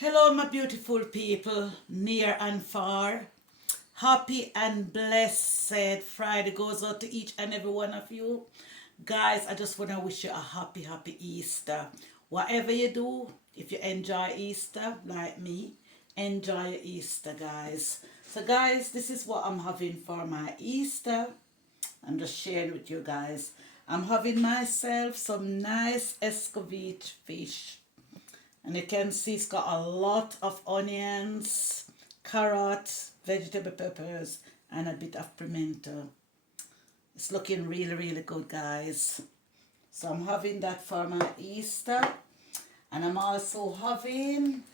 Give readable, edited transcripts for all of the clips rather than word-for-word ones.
Hello, my beautiful people, near and far. Happy and blessed Friday goes out to each and every one of you. Guys, I just want to wish you a happy Easter. Whatever you do, if you enjoy Easter like me, enjoy your Easter, guys. So, guys, this is what I'm having for my Easter. I'm just sharing with you guys. I'm having myself some nice escovitch fish, and you can see it's got a lot of onions, carrots, vegetable peppers, and a bit of pimento. It's looking really good, guys. So I'm having that for my Easter. And I'm also having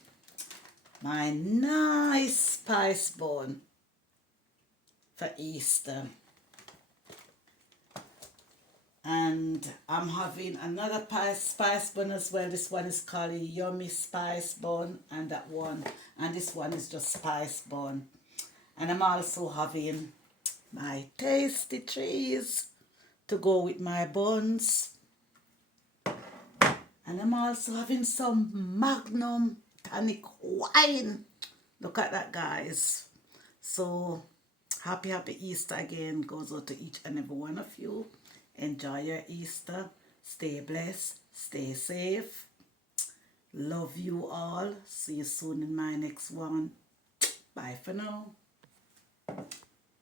my nice spice bun for Easter. And I'm having another spice bun as well. This one is called a yummy spice bun, and that one, and this one is just spice bun. And I'm also having my tasty trees to go with my buns. And I'm also having some Magnum tonic wine. Look at that, guys. So happy Easter again goes out to each and every one of you. Enjoy your Easter. Stay blessed. Stay safe. Love you all. See you soon in my next one. Bye for now.